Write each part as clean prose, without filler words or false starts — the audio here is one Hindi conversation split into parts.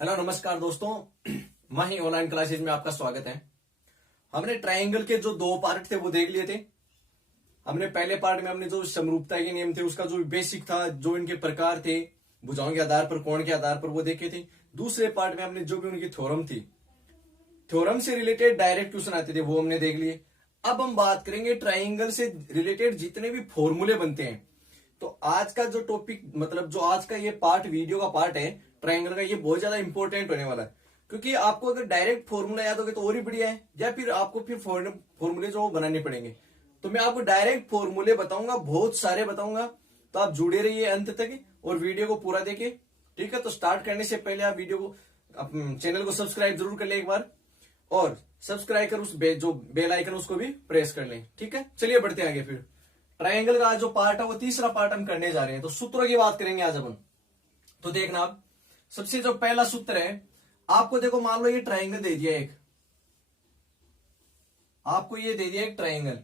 हेलो नमस्कार दोस्तों, माही ऑनलाइन क्लासेज में आपका स्वागत है। हमने ट्रायंगल के जो दो पार्ट थे वो देख लिए थे। हमने पहले पार्ट में हमने जो समरूपता के नियम थे उसका जो बेसिक था, जो इनके प्रकार थे भुजाओं के आधार पर, कोण के आधार पर, वो देखे थे। दूसरे पार्ट में हमने जो भी उनकी थ्योरम थी, थ्योरम से रिलेटेड डायरेक्ट क्वेश्चन आते थे, वो हमने देख लिए। अब हम बात करेंगे ट्राइंगल से रिलेटेड जितने भी फॉर्मूले बनते हैं। तो आज का जो टॉपिक, मतलब जो आज का ये पार्ट, वीडियो का पार्ट है ट्राइंगल का, ये बहुत ज्यादा इंपॉर्टेंट होने वाला है। क्योंकि आपको अगर डायरेक्ट फॉर्मूला याद होगा तो और ही बढ़िया है, या फिर आपको फिर फॉर्मूले जो बनाने पड़ेंगे। तो मैं आपको डायरेक्ट फॉर्मूले बताऊंगा, बहुत सारे बताऊंगा। तो आप जुड़े रहिए अंत तक और वीडियो को पूरा देखें, ठीक है। तो स्टार्ट करने से पहले आप वीडियो को, चैनल को सब्सक्राइब जरूर कर ले एक बार, और सब्सक्राइब कर उस जो बेल आइकन उसको भी प्रेस कर लें, ठीक है। चलिए बढ़ते आगे। फिर ट्रायंगल का जो पार्ट है वो तीसरा पार्ट हम करने जा रहे हैं। तो सूत्रों की बात करेंगे आज अपन। तो देखना, आप सबसे जो पहला सूत्र है, आपको देखो, मान लो ये ट्रायंगल दे दिया एक, आपको ये दे दिया एक ट्रायंगल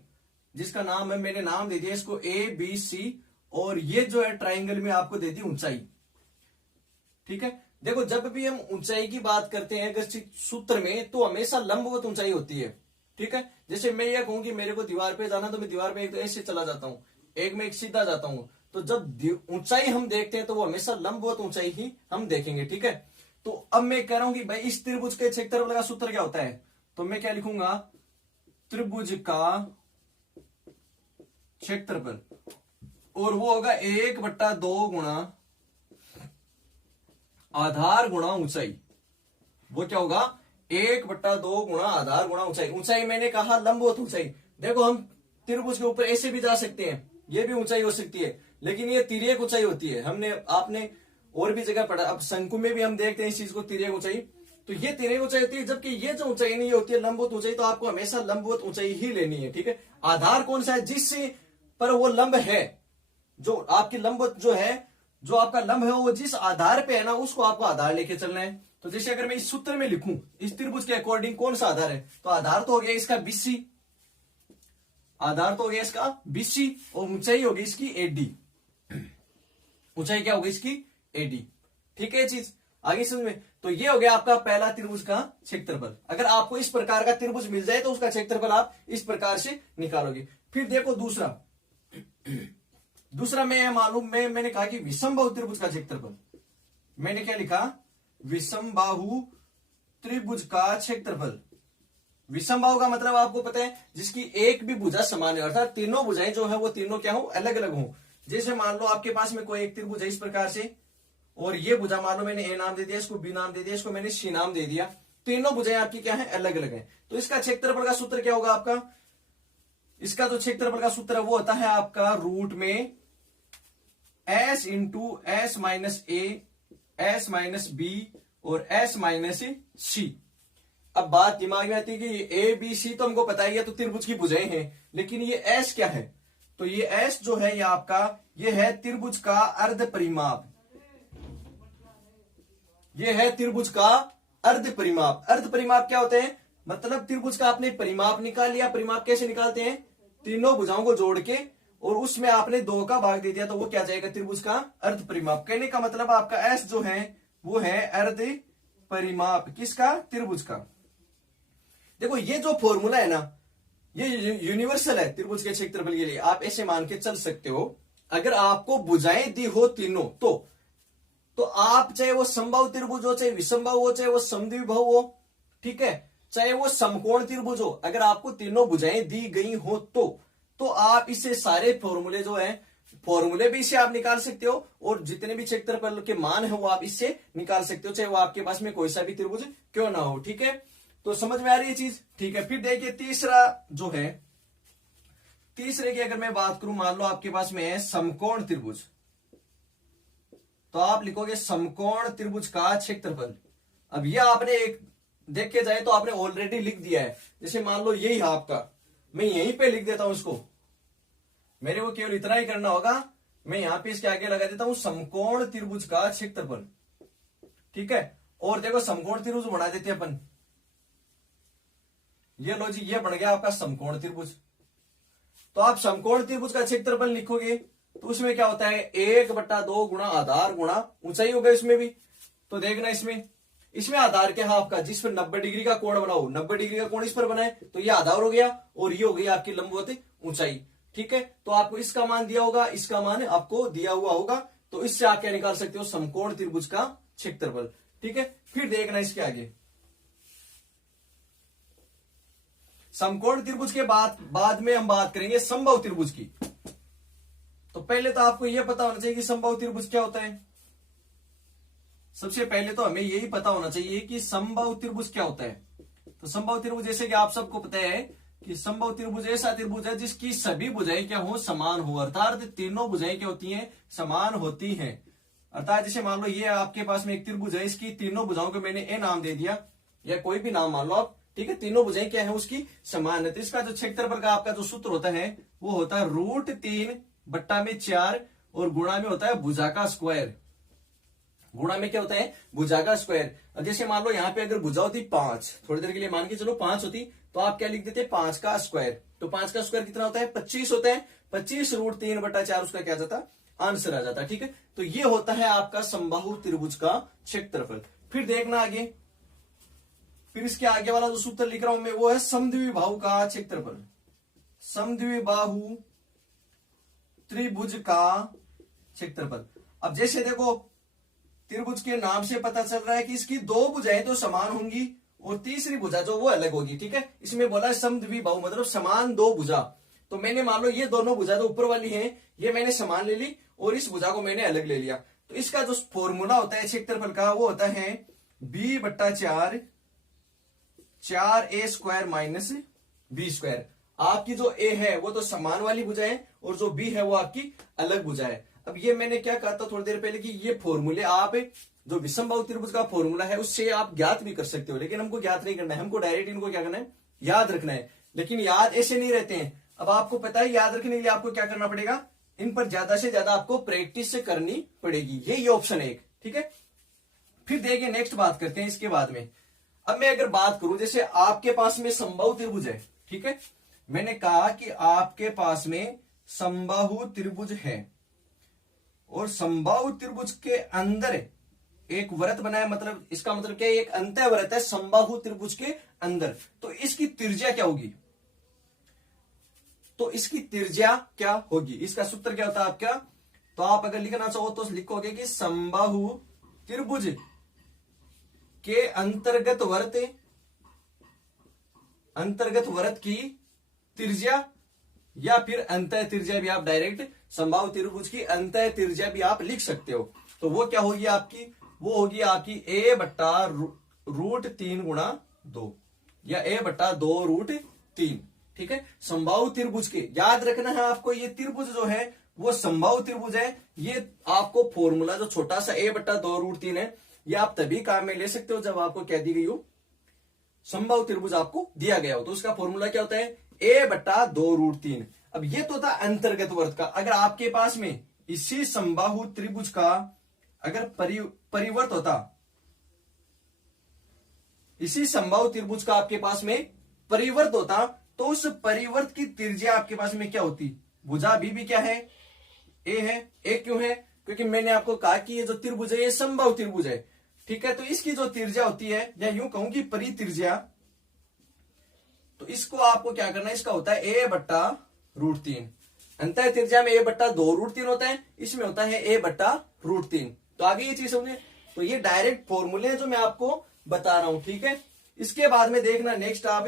जिसका नाम है, मैंने नाम दे दिया इसको ए बी सी, और ये जो है ट्रायंगल में आपको दे दी ऊंचाई, ठीक है। देखो, जब भी हम ऊंचाई की बात करते हैं अगर सूत्र में, तो हमेशा लंबवत ऊंचाई होती है, ठीक है। जैसे मैं ये कहूं कि मेरे को दीवार पे जाना, तो मैं दीवार पे एक तो ऐसे चला जाता हूं, एक में एक सीधा जाता हूं। तो जब ऊंचाई हम देखते हैं तो वो हमेशा लंबवत ऊंचाई ही हम देखेंगे, ठीक है। तो अब मैं कह रहा हूं कि भाई इस त्रिभुज के क्षेत्रफल का सूत्र क्या होता है, तो मैं क्या लिखूंगा, त्रिभुज का क्षेत्रफल, और वो होगा 1/2 गुणा आधार गुणा ऊंचाई। वो क्या होगा, 1/2 गुणा आधार गुणा ऊंचाई। ऊंचाई मैंने कहा लंबवत ऊंचाई। देखो, हम त्रिभुज के ऊपर ऐसे भी जा सकते हैं, ये भी ऊंचाई हो सकती है, लेकिन ये तिर्यक ऊंचाई होती है। आपने और भी जगह पढ़ा, अब शंकु में भी हम देखते हैं इस चीज को, तिर्यक ऊंचाई। तो ये तिर्यक ऊंचाई होती है, जबकि ये जो ऊंचाई नहीं होती है लंबवत ऊंचाई। तो आपको हमेशा लंबवत ऊंचाई ही लेनी है, ठीक है। आधार कौन सा है, जिससे पर वो लंब है, जो आपकी लंबवत जो है, जो आपका लंब है वो जिस आधार पे है ना, उसको आपको आधार लेके चलना है। तो जैसे अगर मैं इस सूत्र में लिखूं, इस त्रिभुज के अकॉर्डिंग कौन सा आधार है, तो आधार तो हो गया इसका BC, आधार तो हो गया इसका BC, और ऊंचाई होगी इसकी AD। ऊंचाई क्या होगी इसकी, AD, ठीक है। ये चीज आगे समझ में। तो ये हो गया आपका पहला त्रिभुज का क्षेत्रफल। अगर आपको इस प्रकार का त्रिभुज मिल जाए तो उसका क्षेत्रफल आप इस प्रकार से निकालोगे। फिर देखो दूसरा मैं मालूम, मैंने कहा कि विषमबाहु त्रिभुज का क्षेत्रफल। मैंने क्या लिखा, विषमबाहु त्रिभुज का क्षेत्रफल। विषमबाहु का मतलब आपको पता है, जिसकी एक भी भुजा समान है, अर्थात तीनों भुजाएं जो है वो तीनों क्या हो, अलग अलग हो। जैसे मान लो आपके पास में कोई एक त्रिभुज है इस प्रकार से, और ये भुजा मान लो मैंने A नाम दे दिया, इसको B नाम दे दिया, इसको मैंने C नाम दे दिया। तीनों भुजाएं आपकी क्या है, अलग अलग है। तो इसका क्षेत्रफल का सूत्र क्या होगा आपका, इसका जो क्षेत्रफल का सूत्र है वो होता है आपका रूट में S into S minus A, S minus B और S माइनस C। अब बात दिमाग में आती है कि A B C तो हमको पता ही है, तो त्रिभुज की भुजाएं हैं, लेकिन ये S क्या है, तो ये S जो है ये आपका, ये है त्रिभुज का अर्ध परिमाप। ये है त्रिभुज का अर्ध परिमाप। अर्ध परिमाप क्या होते हैं, मतलब त्रिभुज का आपने परिमाप निकाल लिया। परिमाप कैसे निकालते हैं, तीनों भुजाओं को जोड़ के, और उसमें आपने 2 का भाग दे दिया, तो वो क्या जाएगा, त्रिभुज का अर्ध परिमाप। कहने का मतलब आपका S जो है वो है अर्ध परिमाप, किसका, त्रिभुज का। देखो, ये जो फॉर्मूला है ना, ये यूनिवर्सल है त्रिभुज के क्षेत्रफल के लिए। आप ऐसे मान के चल सकते हो, अगर आपको भुजाएं दी हो तीनों, तो आप चाहे वो समबाहु त्रिभुज हो, चाहे विषमबाहु हो, चाहे वो समद्विबाहु हो, ठीक है, चाहे वो समकोण त्रिभुज हो, अगर आपको तीनों भुजाएं दी गई हो तो आप इससे सारे फॉर्मूले जो है, फॉर्मूले भी इससे आप निकाल सकते हो, और जितने भी क्षेत्रफल के मान है वो आप इससे निकाल सकते हो, चाहे वो आपके पास में कोई सा भी त्रिभुज क्यों ना हो, ठीक है। तो समझ में आ रही है चीज, ठीक है। फिर देखिए तीसरा जो है, तीसरे की अगर मैं बात करूं, मान लो आपके पास में है समकोण त्रिभुज, तो आप लिखोगे समकोण त्रिभुज का क्षेत्रफल। अब यह आपने एक देखे जाए तो आपने ऑलरेडी लिख दिया है। जैसे मान लो यही है आपका, मैं यहीं पे लिख देता हूं इसको, मेरे को केवल इतना ही करना होगा, मैं यहां पे इसके आगे लगा देता हूं समकोण त्रिभुज का क्षेत्रफल, ठीक है। और देखो समकोण त्रिभुज बना देते हैं अपन, ये लो जी, ये बन गया आपका समकोण त्रिभुज। तो आप समकोण त्रिभुज का क्षेत्रफल लिखोगे तो उसमें क्या होता है, 1/2 गुणा आधार गुणा ऊंचाई होगा इसमें भी। तो देखना, इसमें इसमें आधार क्या है आपका, जिस पर 90 डिग्री का कोण बनाओ, 90 डिग्री का कोण इस पर बनाए तो ये आधार हो गया और ये हो गई आपकी लंबवत ऊंचाई। ठीक है, तो आपको इसका मान दिया होगा, इसका मान आपको दिया हुआ होगा, तो इससे आप क्या निकाल सकते हो, समकोण त्रिभुज का क्षेत्रफल। ठीक है, फिर देखना इसके आगे समकोण त्रिभुज के बाद में हम बात करेंगे समबाहु त्रिभुज की। तो पहले तो आपको यह पता होना चाहिए कि समबाहु त्रिभुज क्या होता है। सबसे पहले तो हमें यही पता होना चाहिए कि समबाहु त्रिभुज क्या होता है। तो समबाहु त्रिभुज जैसे कि आप सबको पता है कि समबाहु त्रिभुज ऐसा त्रिभुज है जिसकी सभी भुजाएं क्या हो, समान हो, अर्थात तीनों भुजाएं क्या होती हैं, समान होती हैं। अर्थात जैसे मान लो ये आपके पास में एक त्रिभुज है, इसकी तीनों भुजाओं को मैंने ए नाम दे दिया या कोई भी नाम मान लो आप। ठीक है, तीनों भुजाएं क्या है, उसकी समान है। तो इसका जो क्षेत्रफल का आपका जो सूत्र होता है वो होता है √3/4 और गुणा में होता है भुजा का स्क्वायर। गुणा में क्या होता है, भुजा का स्क्वायर। अब जैसे मान लो यहाँ पे अगर भुजा होती 5, थोड़ी देर के लिए मान के चलो 5 होती, तो आप क्या लिख देते 5 का स्क्वायर। तो 5 का स्क्वायर कितना होता है, 25 होता है। 25 √3/4 उसका क्या जाता, आंसर आ जाता। ठीक है, तो ये होता है आपका समबाहु त्रिभुज का क्षेत्रफल। फिर देखना आगे, फिर इसके आगे वाला जो सूत्र लिख रहा हूं मैं वो है समद्विबाहु का क्षेत्रफल। समद्विबाहु त्रिभुज का क्षेत्रफल। अब जैसे देखो त्रिभुज के नाम से पता चल रहा है कि इसकी दो भुजाएं तो समान होंगी और तीसरी भुजा जो वो अलग होगी। ठीक है, इसमें बोला है समद्विबाहु मतलब समान दो भुजा। तो मैंने मान लो ये दोनों भुजा जो ऊपर वाली है ये मैंने समान ले ली और इस भुजा को मैंने अलग ले लिया। तो इसका जो फॉर्मूला होता है क्षेत्रफल का वो होता है b/4 4a² - b²। आपकी जो a है वो तो समान वाली भुजा है और जो b है वो आपकी अलग भुजा है। अब ये मैंने क्या कहा था थोड़ी देर पहले कि ये फॉर्मूले आप जो विषमबाहु त्रिभुज का फॉर्मूला है उससे आप ज्ञात भी कर सकते हो, लेकिन हमको ज्ञात नहीं करना है, हमको डायरेक्ट इनको क्या करना है, याद रखना है। लेकिन याद ऐसे नहीं रहते हैं। अब आपको पता है याद रखने के लिए आपको क्या करना पड़ेगा, इन पर ज्यादा से ज्यादा आपको प्रैक्टिस से करनी पड़ेगी। ये ऑप्शन है एक। ठीक है, फिर देखिए नेक्स्ट बात करते हैं इसके बाद में। अब मैं अगर बात करूं जैसे आपके पास में समबाहु त्रिभुज है। ठीक है, मैंने कहा कि आपके पास में समबाहु त्रिभुज है और समबाहु त्रिभुज के अंदर एक वृत्त बना है, मतलब इसका मतलब क्या है, एक अंतःवृत्त है समबाहु त्रिभुज के अंदर। तो इसकी त्रिज्या क्या होगी, तो इसकी त्रिज्या क्या होगी, इसका सूत्र क्या होता है आपका। तो आप अगर लिखना चाहो तो लिखोगे कि समबाहु त्रिभुज के अंतर्गत वृत्त की त्रिज्या या फिर अंतः त्रिज्या भी आप डायरेक्ट समबाहु त्रिभुज की अंतः त्रिज्या भी आप लिख सकते हो। तो वो क्या होगी आपकी, वो होगी आपकी a/√3 × 2 या a/2√3। ठीक है, समबाहु त्रिभुज के याद रखना है आपको, ये त्रिभुज जो है वो समबाहु त्रिभुज है। ये आपको फॉर्मूला जो छोटा सा a/2√3 है ये आप तभी काम में ले सकते हो जब आपको क्या दी गई हो, समबाहु त्रिभुज आपको दिया गया हो। तो उसका फॉर्मूला क्या होता है, a/2√3। अब ये तो था अंतर्गत वृत्त का। अगर आपके पास में इसी समबाहु त्रिभुज का अगर परिवर्त होता, इसी समबाहु त्रिभुज का आपके पास में परिवर्त होता, तो उस परिवर्त की त्रिज्या आपके पास में क्या होती, भुजा भी क्या है, ए है। ए क्यों है, क्योंकि मैंने आपको कहा कि ये जो त्रिभुज है ये समबाहु त्रिभुज है। ठीक है, तो इसकी जो त्रिज्या होती है या यूं कहूं कि परित्रिज्या, तो इसको आपको क्या करना है, इसका होता है a/√3। अंतः त्रिज्या में a/2√3 होता है, इसमें होता है a/√3। तो आगे ये चीज समझे, तो ये डायरेक्ट फॉर्मूले हैं जो मैं आपको बता रहा हूं। ठीक है, इसके बाद में देखना नेक्स्ट आप।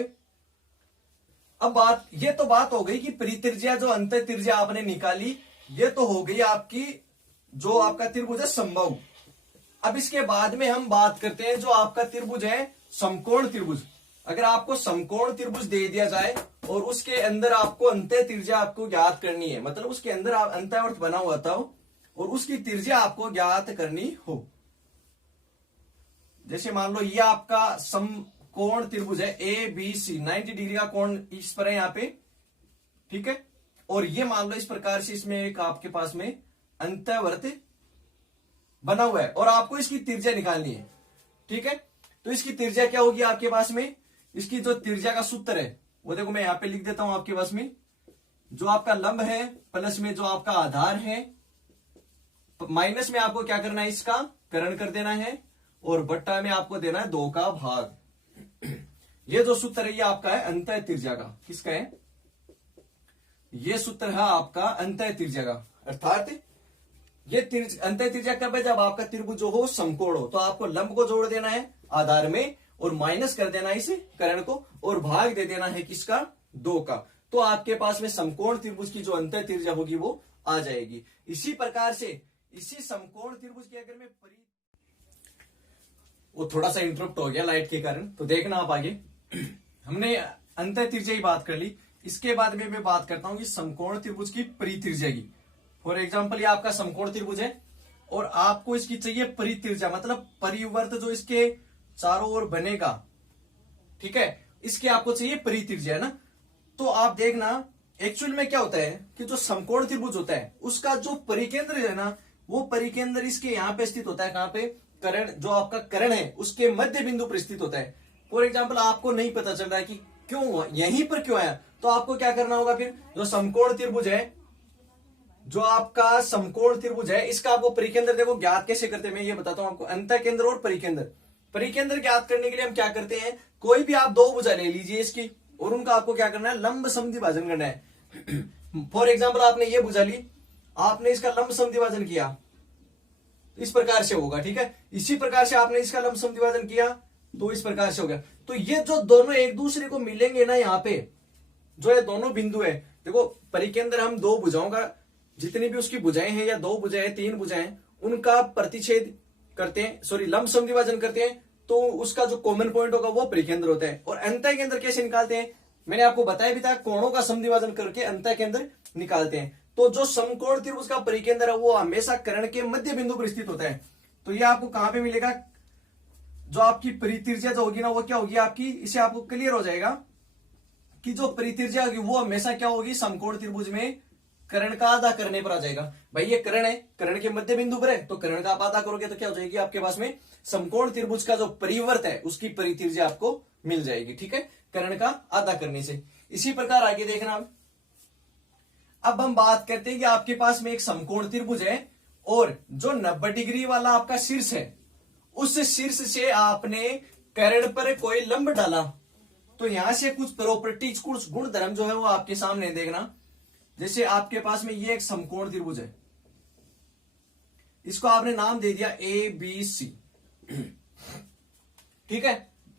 अब ये तो बात हो गई कि परित्रिज्या जो अंतः त्रिज्या आपने निकाली, ये तो हो गई आपकी जो आपका त्रिभुज है समबाहु। अब इसके बाद में हम बात करते हैं जो आपका त्रिभुज है समकोण त्रिभुज। अगर आपको समकोण त्रिभुज दे दिया जाए और उसके अंदर आपको अंतः त्रिज्या आपको ज्ञात करनी है, मतलब उसके अंदर आप अंतःवृत्त बना हुआ था और उसकी त्रिज्या आपको ज्ञात करनी हो। जैसे मान लो ये आपका समकोण त्रिभुज है ABC, 90 डिग्री का कोण इस पर है यहाँ पे। ठीक है, और ये मान लो इस प्रकार से इसमें एक आपके पास में अंतःवृत्त बना हुआ है और आपको इसकी त्रिज्या निकालनी है। ठीक है, तो इसकी त्रिज्या क्या होगी आपके पास में, इसकी जो त्रिज्या का सूत्र है वो देखो मैं यहां पे लिख देता हूं आपके पास में। जो आपका लंब है प्लस में जो आपका आधार है, माइनस में आपको क्या करना है, इसका करण कर देना है और बट्टा में आपको देना है 2 का भाग। ये जो सूत्र है ये आपका है अंतः त्रिज्या का। किसका है? ये सूत्र है आपका अंतः त्रिज्या का। अर्थात ये अंतः त्रिज्या कब है? जब आपका त्रिभुज जो हो समकोण हो। तो आपको लंब को जोड़ देना है आधार में और माइनस कर देना है इस कर्ण को और भाग दे देना है किसका? 2 का। तो आपके पास में समकोण त्रिभुज की जो अंतः त्रिज्या होगी वो आ जाएगी। इसी प्रकार से इसी समकोण त्रिभुज की अगर मैं वो थोड़ा सा इंटरप्ट हो गया लाइट के कारण, तो देखना आप आगे। हमने अंतः त्रिज्या की बात कर ली। इसके बाद में मैं बात करता हूं कि समकोण त्रिभुज की परित्रिज्या की। फॉर एग्जांपल ये आपका समकोण त्रिभुज है और आपको इसकी चाहिए परित्रिज्या, मतलब परिवर्त जो इसके चारों ओर बनेगा, ठीक है, इसके आपको चाहिए परित्रिज्या, है ना। तो आप देखना एक्चुअल में क्या होता है कि जो समकोण त्रिभुज होता है उसका जो परिकेंद्र है ना, वो परिकेंद्र इसके यहाँ पे स्थित होता है। कहां पे? कर्ण, जो आपका कर्ण है उसके मध्य बिंदु पर स्थित होता है। फॉर एग्जाम्पल आपको नहीं पता चल रहा है कि क्यों यहीं पर क्यों आया, तो आपको क्या करना होगा फिर? जो समकोण त्रिभुज है, जो आपका समकोण त्रिभुज है, इसका आपको परिकेंद्र देखो ज्ञात कैसे करते हैं मैं ये बताता हूं आपको। अंतः केंद्र और परिकेंद्र। परिकेंद्र ज्ञात करने के लिए हम क्या करते हैं? कोई भी आप 2 भुजा ले लीजिए इसकी और उनका आपको क्या करना है? लंब समद्विभाजन करना है। फॉर एग्जाम्पल आपने ये भुजा ली, आपने इसका लंब समद्विभाजन किया, इस प्रकार से होगा, ठीक है। इसी प्रकार से आपने इसका लंब समद्विभाजन किया तो इस प्रकार से हो गया। तो ये जो दोनों एक दूसरे को मिलेंगे ना, यहाँ पे जो ये दोनों बिंदु है, देखो परिकेंद्र हम 2 भुजाओं का, जितनी भी उसकी भुजाएं हैं या 2 भुजाएं 3 भुजाएं, उनका प्रतिच्छेद करते हैं, सॉरी लंब समद्विभाजन करते हैं, तो उसका जो कॉमन पॉइंट होगा वो परिकेंद्र होता है। और अंतः केंद्र कैसे निकालते हैं? मैंने आपको बताया भी था, कोणों का समद्विभाजन करके अंतः केंद्र निकालते हैं। तो जो समकोण त्रिभुज का परिकेंद्र है वो हमेशा कर्ण के मध्य बिंदु पर स्थित होता है। तो ये आपको कहां पे मिलेगा? जो आपकी परित्रिज्या जो होगी ना, वो क्या होगी आपकी? इसे आपको क्लियर हो जाएगा कि जो परित्रिज्या होगी वो हमेशा क्या होगी? समकोण त्रिभुज में कर्ण का आधा करने पर आ जाएगा। भाई ये कर्ण है, कर्ण के मध्य बिंदु पर है, तो कर्ण का आप आधा करोगे तो क्या हो जाएगी आपके पास में? समकोण त्रिभुज का जो परिवर्त है उसकी परित्रिज्या आपको मिल जाएगी, ठीक है, कर्ण का आधा करने से। इसी प्रकार आगे देखना। अब हम बात करते हैं कि आपके पास में एक समकोण त्रिभुज है और जो 90 डिग्री वाला आपका शीर्ष है, उस शीर्ष से आपने कर्ण पर कोई लंब डाला, तो यहां से कुछ प्रॉपर्टीज, कुछ गुण धर्म जो है वो आपके सामने देखना। जैसे आपके पास में ये एक समकोण त्रिभुज है, इसको आपने नाम दे दिया ABC, ठीक है।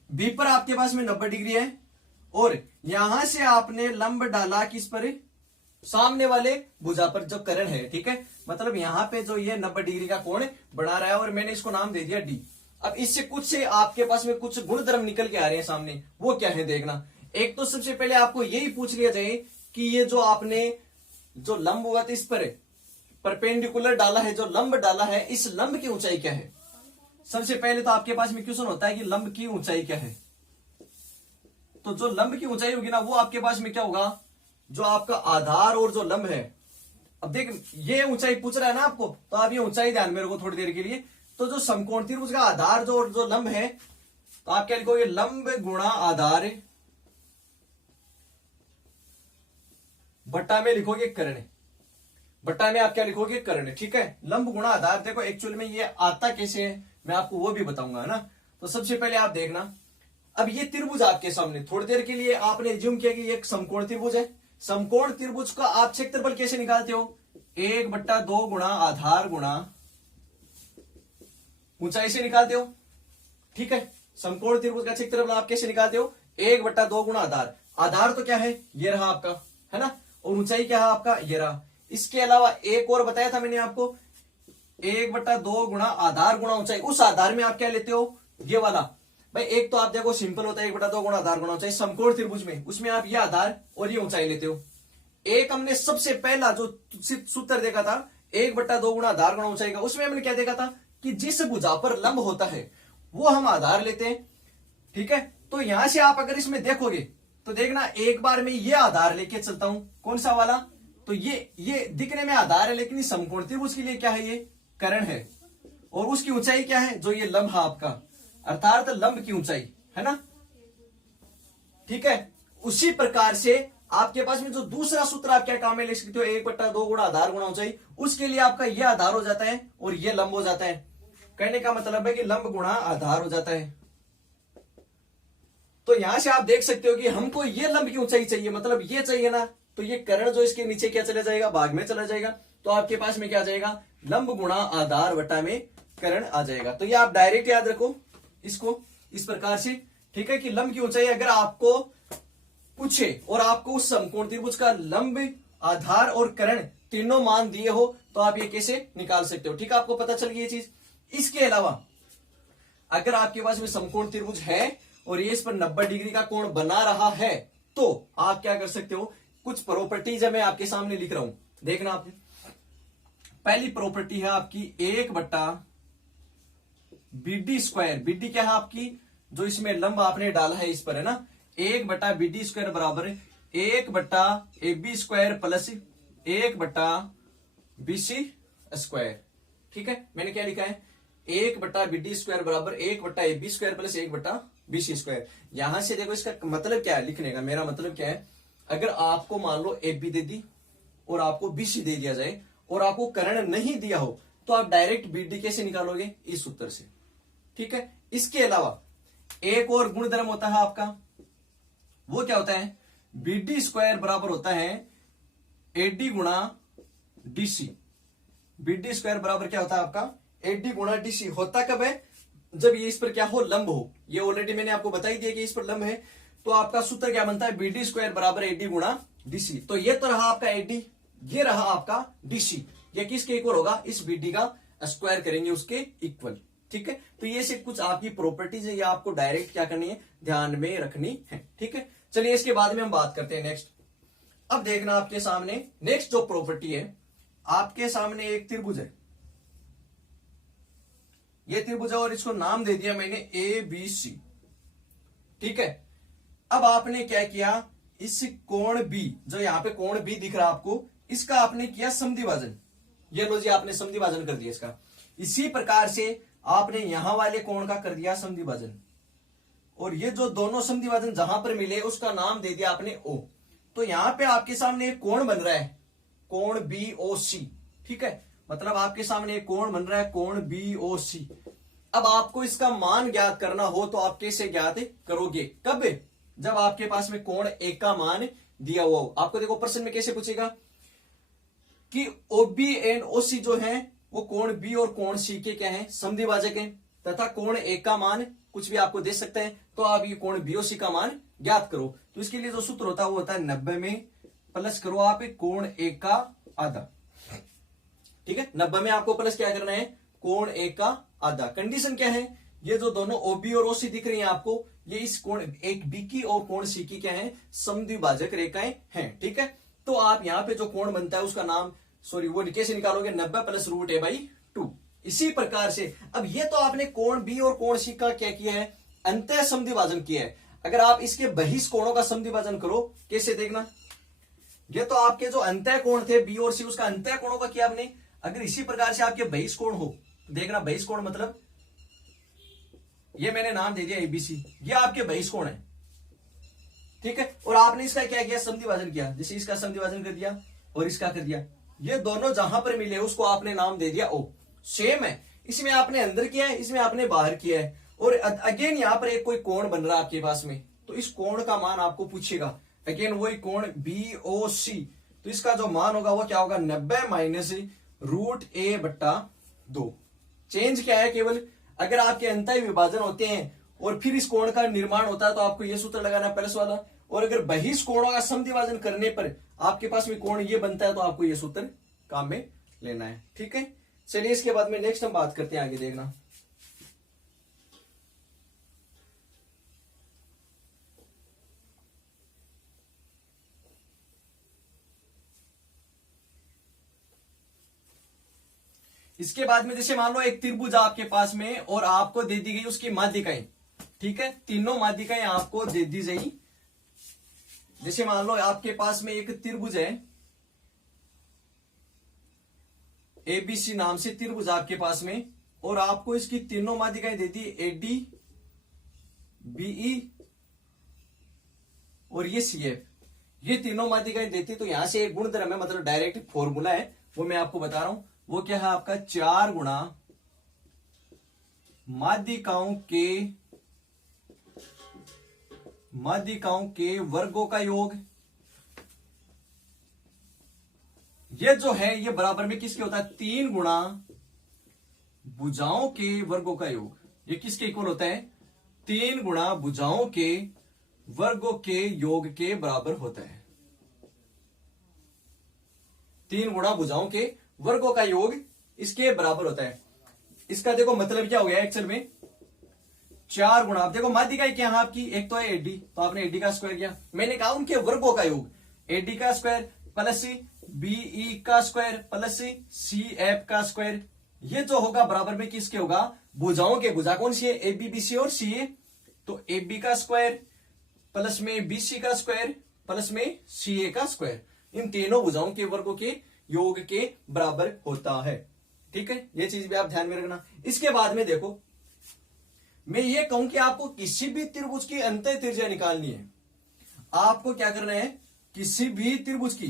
बी पर आपके पास में 90 डिग्री है और यहां से आपने लंब डाला किस पर? सामने वाले भुजा पर जो कर्ण है, ठीक है। मतलब यहां पे जो ये 90 डिग्री का कोण बना रहा है और मैंने इसको नाम दे दिया डी। अब इससे कुछ से आपके पास में कुछ गुणधर्म निकल के आ रहे हैं सामने, वो क्या है देखना। एक तो सबसे पहले आपको यही पूछ लिया जाए कि ये जो आपने जो लंबवत इस पर परपेंडिकुलर डाला है, जो लंब डाला है, इस लंब की ऊंचाई क्या है? सबसे पहले तो आपके पास में क्वेश्चन होता है कि लंब की ऊंचाई क्या है। तो जो लंब की ऊंचाई होगी ना, वो आपके पास में क्या होगा? जो आपका आधार और जो लंब है। अब देख, ये ऊंचाई पूछ रहा है ना आपको, तो आप ये ऊंचाई ध्यान में रखो थोड़ी देर के लिए। तो जो समकोण त्रिभुज का आधार जो लंब है, तो आप क्या लिखोगे? लंब गुणा आधार बट्टा में लिखोगे कर्ण। बट्टा में आप क्या लिखोगे? कर्ण, ठीक है। लंब गुणा आधार, देखो एक्चुअल में ये आता कैसे है मैं आपको वो भी बताऊंगा, है ना। तो सबसे पहले आप देखना, अब ये त्रिभुज आपके सामने, थोड़ी देर के लिए आपने एज्यूम किया कि ये एक समकोण त्रिभुज है। समकोण त्रिभुज का आप क्षेत्रफल कैसे निकालते हो? 1/2 गुणा आधार गुणा ऊंचाई से निकालते हो, ठीक है। समकोण त्रिभुज का क्षेत्रफल आप कैसे निकालते हो? 1/2 गुणा आधार। आधार तो क्या है? ये रहा आपका, है ना। और ऊंचाई क्या है आपका? ये रहा। इसके अलावा एक और बताया था मैंने आपको, 1/2 गुणा आधार गुणा ऊंचाई। उस आधार में आप क्या लेते हो? ये वाला। भाई एक तो आप देखो सिंपल होता है 1/2 गुणा आधार गुणा ऊंचाई समकोण त्रिभुज में, उसमें आप ये आधार और ये ऊंचाई लेते हो। एक हमने सबसे पहला जो सूत्र देखा था 1/2 गुणा आधार गुणा ऊंचाई का, उसमें हमने क्या देखा था कि जिस भुजा पर लंब होता है वो हम आधार लेते हैं, ठीक है। तो यहां से आप अगर इसमें देखोगे तो देखना, एक बार में ये आधार लेके चलता हूं, कौन सा वाला? तो ये दिखने में आधार है, लेकिन समकोण त्रिभुज के लिए क्या है? ये कर्ण है। और उसकी ऊंचाई क्या है? जो ये लंब है आपका, अर्थात लंब की ऊंचाई, है ना, ठीक है। उसी प्रकार से आपके पास में जो दूसरा सूत्र आप क्या काम में ले सकते हो? 1/2 गुणा आधार गुणा ऊंचाई। उसके लिए आपका ये आधार हो जाता है और ये लंब हो जाता है। कहने का मतलब है कि लंब गुणा आधार हो जाता है। तो यहां से आप देख सकते हो कि हमको ये लंब की ऊंचाई चाहिए, मतलब ये चाहिए ना, तो ये कर्ण जो इसके नीचे क्या चला जाएगा, भाग में चला जाएगा। तो आपके पास में क्या आ जाएगा, लंब गुणा आधार वटा में कर्ण आ जाएगा। तो ये आप डायरेक्ट याद रखो इसको इस प्रकार से, ठीक है, कि लंब की ऊंचाई अगर आपको पूछे और आपको उस समकोण त्रिभुज का लंब, आधार और कर्ण तीनों मान दिए हो तो आप ये कैसे निकाल सकते हो। ठीक है, आपको पता चल गई ये चीज। इसके अलावा अगर आपके पास में समकोण त्रिभुज है और ये इस पर 90 डिग्री का कोण बना रहा है तो आप क्या कर सकते हो, कुछ प्रॉपर्टीज है मैं आपके सामने लिख रहा हूं, देखना आपने। पहली प्रॉपर्टी है आपकी 1/BD²। BD क्या है आपकी, जो इसमें लंब आपने डाला है इस पर, है ना, 1/BD² बराबर 1/AB² प्लस 1/BC²। ठीक है, मैंने क्या लिखा है, 1/BD² बराबर 1/AB² प्लस 1/BC²। यहां से देखो इसका मतलब क्या है लिखने का, मेरा मतलब क्या है, अगर आपको मान लो AB दे दी और आपको BC दे दिया जाए और आपको कर्ण नहीं दिया हो तो आप डायरेक्ट BD कैसे निकालोगे, इस उत्तर से। ठीक है, इसके अलावा एक और गुणधर्म होता है आपका, वो क्या होता है, BD² बराबर होता है AD गुणा DC। BD² बराबर क्या होता है आपका, AD गुणा DC। होता कब है, जब ये इस पर क्या हो, लंब हो। ये ऑलरेडी मैंने आपको बता ही दिया कि इस पर लंब है, तो आपका सूत्र क्या बनता है, BD² बराबर AD गुणा DC। तो ये तो रहा आपका AD, ये रहा आपका DC। ये किसके इक्वल होगा, इस BD का स्क्वायर करेंगे उसके इक्वल। ठीक है, तो ये से कुछ आपकी प्रॉपर्टीज है, ये आपको डायरेक्ट क्या करनी है, ध्यान में रखनी है। ठीक है, चलिए इसके बाद में हम बात करते हैं नेक्स्ट। अब देखना आपके सामने नेक्स्ट जो प्रॉपर्टी है, आपके सामने एक त्रिभुज है, ये त्रिभुज है और इसको नाम दे दिया मैंने ABC। ठीक है, अब आपने क्या किया, इस कोण B, जो यहां पे कोण B दिख रहा है आपको, इसका आपने किया समद्विभाजन। ये लो जी, आपने समद्विभाजन कर दिया इसका। इसी प्रकार से आपने यहां वाले कोण का कर दिया समद्विभाजन, और ये जो दोनों समद्विभाजन जहां पर मिले उसका नाम दे दिया आपने O। तो यहां पे आपके सामने एक कोण बन रहा है, कोण BOC। ठीक है, मतलब आपके सामने एक कोण बन रहा है, कोण BOC। अब आपको इसका मान ज्ञात करना हो तो आप कैसे ज्ञात करोगे, कब, जब आपके पास में कोण A का मान दिया हुआ हो। आपको देखो प्रश्न में कैसे पूछेगा कि OB एंड OC जो है वो कोण B और कोण C के क्या है, समद्विभाजक है, तथा कोण A का मान कुछ भी आपको दे सकते हैं, तो आप ये कोण BOC का मान ज्ञात करो। तो इसके लिए जो सूत्र होता है वो होता है 90 में प्लस करो आप कोण A का आधा। ठीक है, 90 में आपको प्लस क्या करना है, कोण A का आधा। कंडीशन क्या है, ये जो दोनों OB और OC दिख रही हैं आपको, ये इस कोण एक B की और कोण C की क्या है, समद्विभाजक रेखाएं हैं। ठीक है, तो आप यहां पे जो कोण बनता है उसका नाम, सॉरी, वो कैसे निकालोगे, 90 प्लस √a/2। इसी प्रकार से अब ये तो आपने कोण B और कोण C का क्या किया है, अंतः समद्विभाजन किया है। अगर आप इसके बहिष कोणों का समद्विभाजन करो, कैसे देखना, ये तो आपके जो अंतः कोण थे B और C, उसका अंतः कोणों का किया आपने। अगर इसी प्रकार से आपके बहिष कोण हो, देखना बहिष कोण मतलब ये मैंने नाम दे दिया ABC, ये आपके बहिष कोण है। ठीक है, और आपने इसका क्या किया, समद्विभाजन किया, जैसे इसका समद्विभाजन कर दिया और इसका कर दिया, ये दोनों जहां पर मिले उसको आपने नाम दे दिया O। सेम है, इसमें आपने अंदर किया है, इसमें आपने बाहर किया है, और अगेन यहां पर एक कोई कोण बन रहा है आपके पास में, तो इस कोण का मान आपको पूछेगा, अगेन वही कोण BOC। तो इसका जो मान होगा वो क्या होगा, 90 माइनस √a/2। चेंज क्या है, केवल अगर आपके अंतः विभाजन होते हैं और फिर इस कोण का निर्माण होता है तो आपको यह सूत्र लगाना है प्लस वाला, और अगर बहिष कोणों का समद्विभाजन करने पर आपके पास में कोण ये बनता है तो आपको यह सूत्र काम में लेना है। ठीक है, चलिए इसके बाद में नेक्स्ट हम बात करते हैं, आगे देखना। इसके बाद में जैसे मान लो एक त्रिभुज आपके पास में और आपको दे दी गई उसकी माध्यिकाएं। ठीक है, तीनों माध्यिकाएं आपको दे दी गई। जैसे मान लो आपके पास में एक त्रिभुज है, ABC नाम से त्रिभुज आपके पास में, और आपको इसकी तीनों माध्यिकाएं दे दी, AD, BE और ये CF। ये तीनों माध्यिकाएं देती, तो यहां से एक गुणधर्म है, मतलब डायरेक्ट फॉर्मूला है, वो मैं आपको बता रहा हूं। वो क्या है आपका, 4 गुणा माध्यिकाओं के वर्गों का योग, ये जो है ये बराबर में किसके होता है, 3 गुणा भुजाओं के वर्गों का योग। ये किसके इक्वल होता है, 3 गुणा भुजाओं के वर्गों के योग के बराबर होता है। 3 गुणा भुजाओं के वर्गों का योग इसके बराबर होता है। इसका देखो मतलब क्या हो गया एक्चुअल में, 4 गुणा, आप देखो माध्यिकाएं क्या है आपकी, एक तो है एडी, तो आपने एडी का स्क्वायर किया, मैंने कहा उनके वर्गों का योग, एडी का स्क्वायर प्लस सी बीई का स्क्वायर प्लस सी एफ का स्क्वायर, ये जो होगा बराबर में किसके होगा, भुजाओं के। भुजा कौन सी है, ए बी बी सी और सी ए, तो ए बी का स्क्वायर प्लस में बी सी का स्क्वायर प्लस में सी ए का स्क्वायर, इन तीनों भुजाओं के वर्गों के योग के बराबर होता है। ठीक है, ये चीज भी आप ध्यान में रखना। इसके बाद में देखो, मैं ये कहूं कि आपको किसी भी त्रिभुज की अंतः त्रिज्या निकालनी है। आपको क्या करना है, किसी भी त्रिभुज की,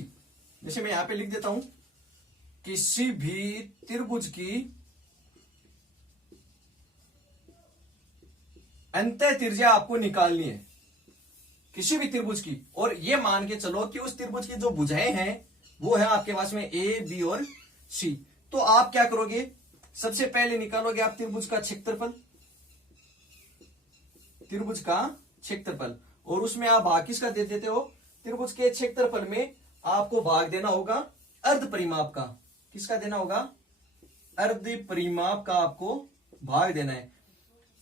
जैसे मैं यहां पे लिख देता हूं, किसी भी त्रिभुज की अंतः त्रिज्या आपको निकालनी है, किसी भी त्रिभुज की। और ये मान के चलो कि उस त्रिभुज की जो भुजाएं हैं वो है आपके पास में ए बी और सी। तो आप क्या करोगे, सबसे पहले निकालोगे आप त्रिभुज का क्षेत्रफल, त्रिभुज का क्षेत्रफल, और उसमें आप भाग किसका दे देते हो, त्रिभुज के क्षेत्रफल में आपको भाग देना होगा अर्ध परिमाप का। किसका देना होगा, अर्ध परिमाप का आपको भाग देना है।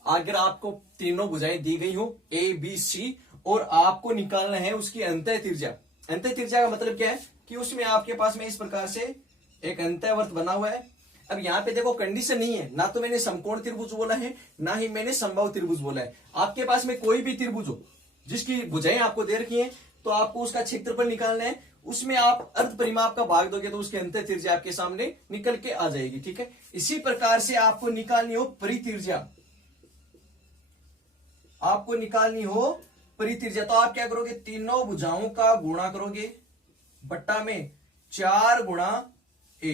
अगर आपको तीनों भुजाएं दी गई हो ए बी सी, और आपको निकालना है उसकी अंतः त्रिज्या। अंतः त्रिज्या का मतलब क्या है कि उसमें आपके पास में इस प्रकार से एक अंतःवर्त बना हुआ है। अब यहाँ पे देखो कंडीशन नहीं है, ना तो मैंने समकोण त्रिभुज बोला है, ना ही मैंने समबाहु त्रिभुज बोला है। आपके पास में कोई भी त्रिभुज हो जिसकी भुजाएं आपको दे रखी हैं, तो आपको उसका क्षेत्रफल निकालना है, उसमें आप अर्ध परिमाप का भाग दोगे तो उसकी अंतः त्रिज्या आपके सामने निकल के आ जाएगी। ठीक है, इसी प्रकार से आपको निकालनी हो परित्रिज्या, आपको निकालनी हो परित्रिज्या, तो आप क्या करोगे, तीनों भुजाओं का गुणा करोगे बट्टा में 4 गुणा ए,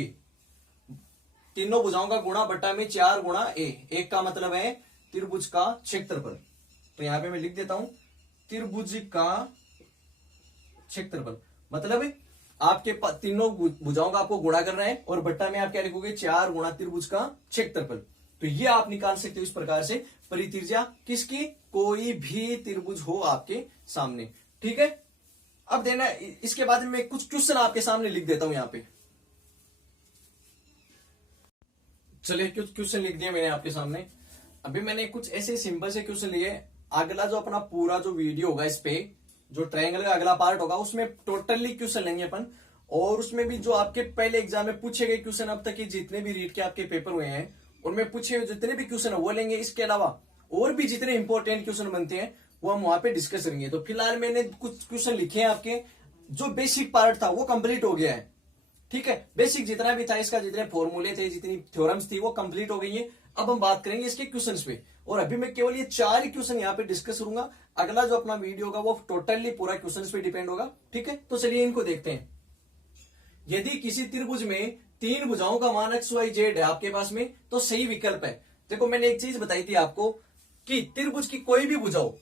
तीनों भुजाओं का गुणा बट्टा में 4 गुणा ए। एक का मतलब है त्रिभुज का क्षेत्रफल, तो यहां पे मैं लिख देता हूं त्रिभुज का क्षेत्रफल, मतलब आपके तीनों भुजाओं का आपको गुणा करना है, और बट्टा में आप क्या लिखोगे, 4 गुणा त्रिभुज का क्षेत्रफल। तो ये आप निकाल सकते हो इस प्रकार से परित्रिज्या किसकी, कोई भी त्रिभुज हो आपके सामने। ठीक है, अब देना, इसके बाद में कुछ क्वेश्चन आपके सामने लिख देता हूं यहां पे। चलिए कुछ क्वेश्चन लिख दिया मैंने आपके सामने। अभी मैंने कुछ ऐसे सिंपल से क्वेश्चन लिए। अगला जो अपना पूरा जो वीडियो होगा, इस पे जो ट्रायंगल का अगला पार्ट होगा, उसमें टोटली क्वेश्चन लेंगे अपन, और उसमें भी जो आपके पहले एग्जाम में पूछे गए क्वेश्चन, अब तक के जितने भी रीड के आपके पेपर हुए हैं उनमें पूछे हुए जितने भी क्वेश्चन है वो लेंगे। इसके अलावा और भी जितने इंपॉर्टेंट क्वेश्चन बनते हैं वो हम वहां पे डिस्कस करेंगे। तो फिलहाल मैंने कुछ क्वेश्चन लिखे हैं आपके, जो बेसिक पार्ट था वो कंप्लीट हो गया है। ठीक है, बेसिक जितना भी था इसका, जितने फॉर्मूले थे, जितनी थ्योरम्स थी, वो कंप्लीट हो गई है। अब हम बात करेंगे इसके क्वेश्चंस पे, और अभी मैं केवल ये 4 ही क्वेश्चन यहाँ पे डिस्कस करूंगा। अगला जो अपना वीडियो होगा वो टोटली पूरा क्वेश्चंस पे डिपेंड होगा। ठीक है, तो चलिए इनको देखते हैं। यदि किसी त्रिभुज में 3 भुजाओं का मान एक्स वाई जेड है आपके पास में, तो सही विकल्प है। देखो मैंने एक चीज बताई थी आपको कि त्रिभुज की कोई भी भुजा हो,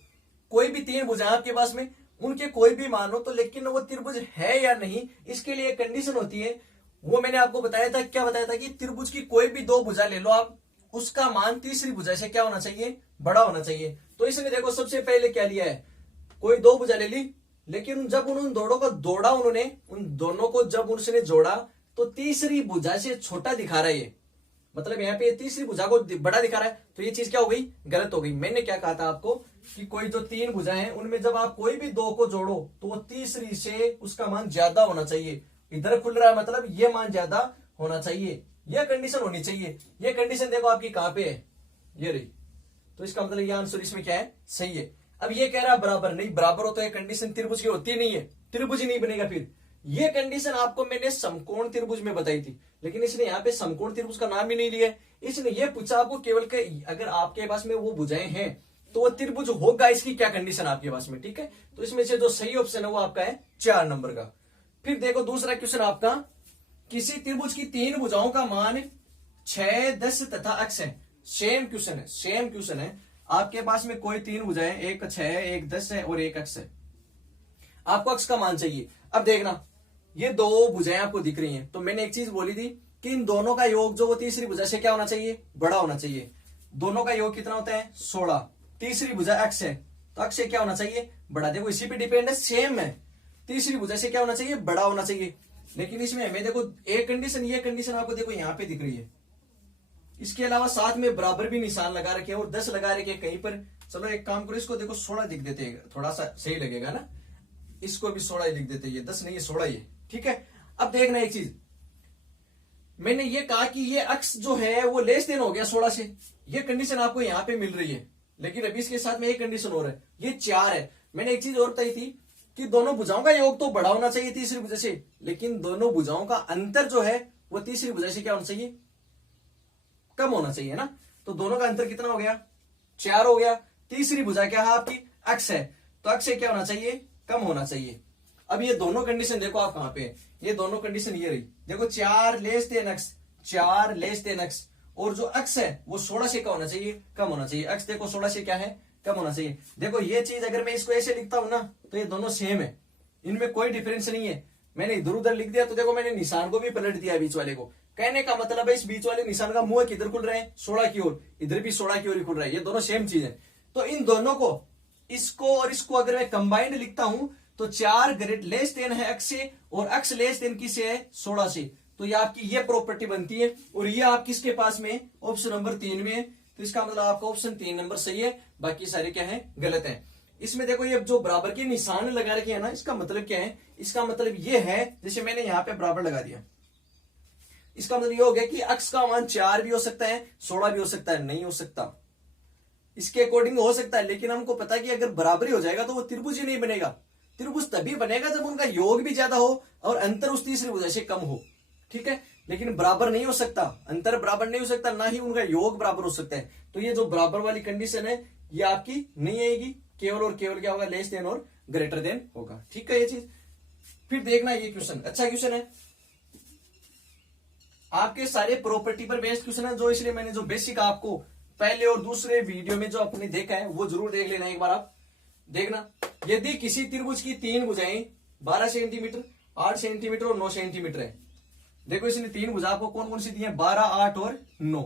कोई भी 3 भुजाएं आपके पास में, उनके कोई भी मान हो, तो लेकिन वो त्रिभुज है या नहीं, इसके लिए कंडीशन होती है। वो मैंने आपको बताया था, क्या बताया था कि त्रिभुज की कोई भी 2 भुजा ले लो आप, उसका मान तीसरी भुजा से क्या होना चाहिए, बड़ा होना चाहिए। तो इसने देखो सबसे पहले क्या लिया है, कोई 2 भुजा ले ली, लेकिन जब उन दोनों को जोड़ा, उन्होंने उन दोनों को जब उसने जोड़ा तो तीसरी भुजा से छोटा दिखा रहा है ये, मतलब यहाँ पे तीसरी भुजा को बड़ा दिखा रहा है। तो ये चीज क्या हो गई, गलत हो गई। मैंने क्या कहा था आपको कि कोई जो 3 भुजाएं हैं उनमें जब आप कोई भी 2 को जोड़ो तो वो तीसरी से उसका मान ज्यादा होना चाहिए। इधर खुल रहा है मतलब ये मान ज्यादा होना चाहिए, यह कंडीशन होनी चाहिए। ये कंडीशन देखो आपकी कहां पे है, ये रही। तो इसका मतलब ये आंसर इसमें क्या है, सही है। अब ये कह रहा है बराबर, नहीं बराबर हो तो ये कंडीशन त्रिभुज की होती नहीं है, त्रिभुज ही नहीं बनेगा। फिर ये कंडीशन आपको मैंने समकोण त्रिभुज में बताई थी, लेकिन इसने यहाँ पे समकोण त्रिभुज का नाम ही नहीं लिया। इसने ये पूछा आपको केवल के अगर आपके पास में वो भुजाएं हैं तो वो त्रिभुज होगा, इसकी क्या कंडीशन आपके पास में। ठीक है, तो इसमें से जो सही ऑप्शन है वो आपका है 4 नंबर का। फिर देखो दूसरा क्वेश्चन आपका, किसी त्रिभुज की 3 भुजाओं का मान 6, 10 तथा अक्ष है। सेम क्वेश्चन है, सेम क्वेश्चन है। आपके पास में कोई तीन भुजाएं, एक 6 है, एक 10 है और एक अक्ष है। आपको अक्ष का मान चाहिए। अब देखना, ये दो भुजाएं आपको दिख रही हैं, तो मैंने एक चीज बोली थी कि इन दोनों का योग जो वो तीसरी भुजा से क्या होना चाहिए, बड़ा होना चाहिए। दोनों का योग कितना होता है, 16। तीसरी भुजा अक्ष है, तो अक्ष से क्या होना चाहिए, बड़ा। देखो इसी पे डिपेंड है, सेम है। तीसरी भुजा से क्या होना चाहिए, बड़ा होना चाहिए। लेकिन इसमें हमें देखो एक कंडीशन, ये कंडीशन आपको देखो यहाँ पे दिख रही है। इसके अलावा साथ में बराबर भी निशान लगा रखे और 10 लगा रखे कहीं पर। चलो एक काम करो, इसको देखो 16 लिख देते हैं, थोड़ा सा सही लगेगा ना। इसको भी 16 लिख देते हैं, ये 10 नहीं है 16 ही है, ठीक है। अब देखना एक चीज, मैंने ये कहा कि ये अक्ष जो है वो लेस देन हो गया 16 से, ये कंडीशन आपको यहाँ पे मिल रही है। लेकिन अभी इसके साथ में एक कंडीशन और है, ये 4 है। मैंने एक चीज और बताई थी कि दोनों भुजाओं का योग तो बड़ा होना चाहिए तीसरी भुजा से, लेकिन दोनों भुजाओं का अंतर जो है वो तीसरी भुजा से क्या होना चाहिए, कम होना चाहिए ना। तो दोनों का अंतर कितना हो गया, 4 हो गया। तीसरी भुजा क्या है आपकी, अक्ष है, तो अक्ष से क्या होना चाहिए, कम होना चाहिए। अब ये दोनों कंडीशन देखो आप कहां पे, ये दोनों कंडीशन ये रही, देखो 4 लेस देन अक्ष, 4 लेस देन अक्ष, और जो अक्ष है वो 16 से क्या होना चाहिए, कम होना चाहिए। अक्ष देखो 16 से क्या है, कम होना चाहिए। देखो ये चीज अगर मैं इसको ऐसे लिखता हूं ना, तो ये दोनों सेम है, इनमें कोई डिफरेंस नहीं है। मैंने इधर उधर लिख दिया तो देखो मैंने निशान को भी पलट दिया बीच वाले को। कहने का मतलब है इस बीच वाले निशान का मुंह किधर खुल रहे हैं, 16 की ओर, इधर भी 16 की ओर ही खुल रहा है, ये दोनों सेम चीज है। तो इन दोनों को, इसको और इसको अगर मैं कंबाइंड लिखता हूं तो 4 ग्रेट लेस देन है अक्ष से, और अक्ष लेस देन किससे है, 16 से। तो ये आपकी ये प्रॉपर्टी बनती है, और ये आप किसके पास में, ऑप्शन नंबर 3 में है। तो इसका मतलब आपका ऑप्शन 3 नंबर सही है, बाकी सारे क्या है, गलत है। इसमें देखो ये जो बराबर के निशान लगा रखे हैं ना, इसका मतलब क्या है, इसका मतलब ये है, जैसे मैंने यहाँ पे बराबर लगा दिया, इसका मतलब ये हो गया कि अक्ष का मान 4 भी हो सकता है, 16 भी हो सकता है, नहीं हो सकता, इसके अकॉर्डिंग हो सकता है। लेकिन हमको पता है कि अगर बराबरी हो जाएगा तो वो त्रिभुज ही नहीं बनेगा। त्रिभुज तभी बनेगा जब उनका योग भी ज्यादा हो और अंतर उस तीसरी भुजा से कम हो, ठीक है। लेकिन बराबर नहीं हो सकता, अंतर बराबर नहीं हो सकता, ना ही उनका योग बराबर हो सकता है। तो ये जो बराबर वाली कंडीशन है ये आपकी नहीं आएगी, केवल और केवल क्या होगा, लेस देन और ग्रेटर देन होगा, ठीक है ये चीज। फिर देखना ये क्वेश्चन अच्छा क्वेश्चन है, आपके सारे प्रॉपर्टी पर बेस्ड क्वेश्चन है, जो इसलिए मैंने जो बेसिक आपको पहले और दूसरे वीडियो में जो आपने देखा है वो जरूर देख लेना एक बार। आप देखना, यदि किसी त्रिभुज की 3 भुजाएं 12 सेंटीमीटर, 8 सेंटीमीटर और 9 सेंटीमीटर है। देखो इसने 3 भुजा आपको कौन कौन सी दी है, 12, 8 और 9।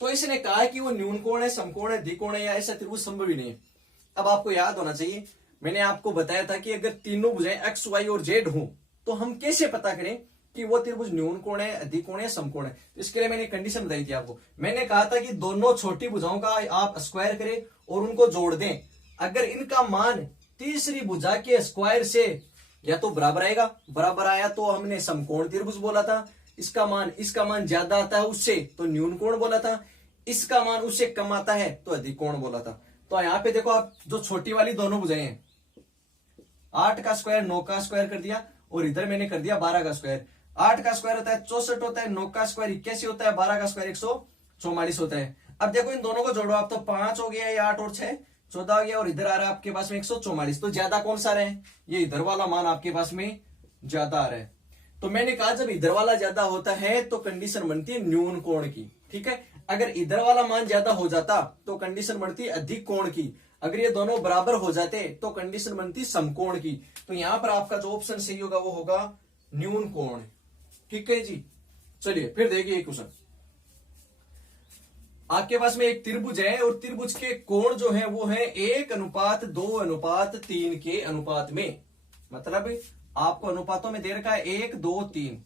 तो इसने कहा है कि वो न्यून कोण है, समकोण है, द्विकोण है, या ऐसा त्रिभुज संभव ही नहीं है। अब आपको याद होना चाहिए, मैंने आपको बताया था कि अगर तीनों भुजाएं एक्स, वाई और जेड हो तो हम कैसे पता करें कि वो त्रिभुज न्यून कोण है, द्विकोण है, समकोण है। तो इसके लिए मैंने कंडीशन बताई थी आपको। मैंने कहा था कि दोनों छोटी भुजाओं का आप स्क्वायर करें और उनको जोड़ दें। अगर इनका मान तीसरी भुजा के स्क्वायर से या तो बराबर आएगा, बराबर आया तो हमने समकोण त्रिभुज बोला था। इसका मान ज्यादा आता है उससे तो न्यून कोण बोला था। इसका मान उससे कम आता है तो द्विकोण बोला था। तो यहाँ पे देखो आप, जो छोटी वाली दोनों भुजाएं हैं, 8 का स्क्वायर 9 का स्क्वायर कर दिया, और इधर मैंने कर दिया 12 का स्क्वायर। 8 का स्क्वायर होता है 64 होता है, 9 का स्क्वायर 81 होता है, 12 का स्क्वायर 144 होता है। अब देखो इन दोनों को जोड़ो आप, तो 5 हो गया, ये 8 और 6 14 हो गया, और इधर आ रहा है आपके पास में 144। तो ज्यादा कौन सा रहा है, ये इधर वाला मान आपके पास में ज्यादा आ रहा है। तो मैंने कहा जब इधर वाला ज्यादा होता है तो कंडीशन बनती है न्यून कोण की, ठीक है। अगर इधर वाला मान ज्यादा हो जाता तो कंडीशन बनती है अधिक कोण की। अगर ये दोनों बराबर हो जाते तो कंडीशन बनती समकोण की। तो यहां पर आपका जो ऑप्शन सही होगा वो होगा न्यून कोण, ठीक है जी। चलिए फिर देखिए क्वेश्चन, आपके पास में एक त्रिभुज है और त्रिभुज के कोण जो है वो है 1:2:3 के अनुपात में। मतलब आपको अनुपातों में दे रखा है 1, 2, 3,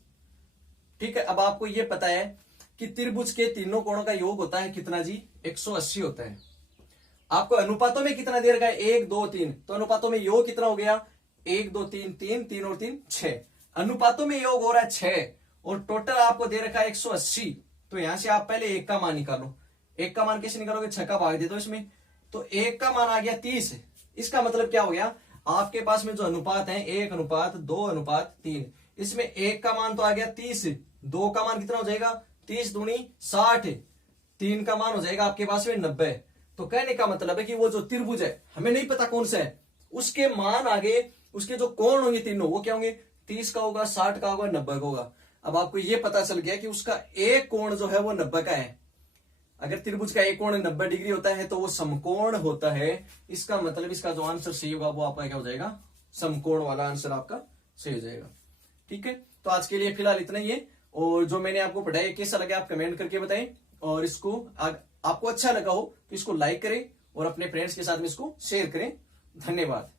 ठीक है। अब आपको ये पता है कि त्रिभुज के तीनों कोणों का योग होता है कितना जी, 180 होता है। आपको अनुपातों में कितना दे रखा है, 1, 2, 3, तो अनुपातों में योग कितना हो गया, 1, 2, 3, 3, 3 और 3 6। अनुपातों में योग हो रहा है 6 और टोटल आपको दे रखा है 180। तो यहां से आप पहले 1 का मान निकालो। 1 का मान कैसे निकालोगे, 6 का भाग दे दो इसमें, तो 1 का मान आ गया 30। इसका मतलब क्या हो गया, आपके पास में जो अनुपात है 1:2:3, इसमें 1 का मान तो आ गया 30, 2 का मान कितना हो जाएगा, 30 दूनी 60, 3 का मान हो जाएगा आपके पास में 90। तो कहने का मतलब है कि वो जो त्रिभुज है, हमें नहीं पता कौन सा है, उसके मान आगे उसके जो कोण होंगे तीनों वो क्या होंगे, 30 का होगा, 60 का होगा, 90 का होगा। अब आपको ये पता चल गया कि उसका एक कोण जो है वो 90 का है। अगर त्रिभुज का एक कोण 90 डिग्री होता है तो वो समकोण होता है। इसका मतलब इसका जो आंसर सही होगा वो आपका क्या हो जाएगा, समकोण वाला आंसर आपका सही हो जाएगा। ठीक है, तो आज के लिए फिलहाल इतना ही है। और जो मैंने आपको पढ़ाया कैसा लगा आप कमेंट करके बताएं, और इसको आपको अच्छा लगा हो तो इसको लाइक करें और अपने फ्रेंड्स के साथ में इसको शेयर करें। धन्यवाद।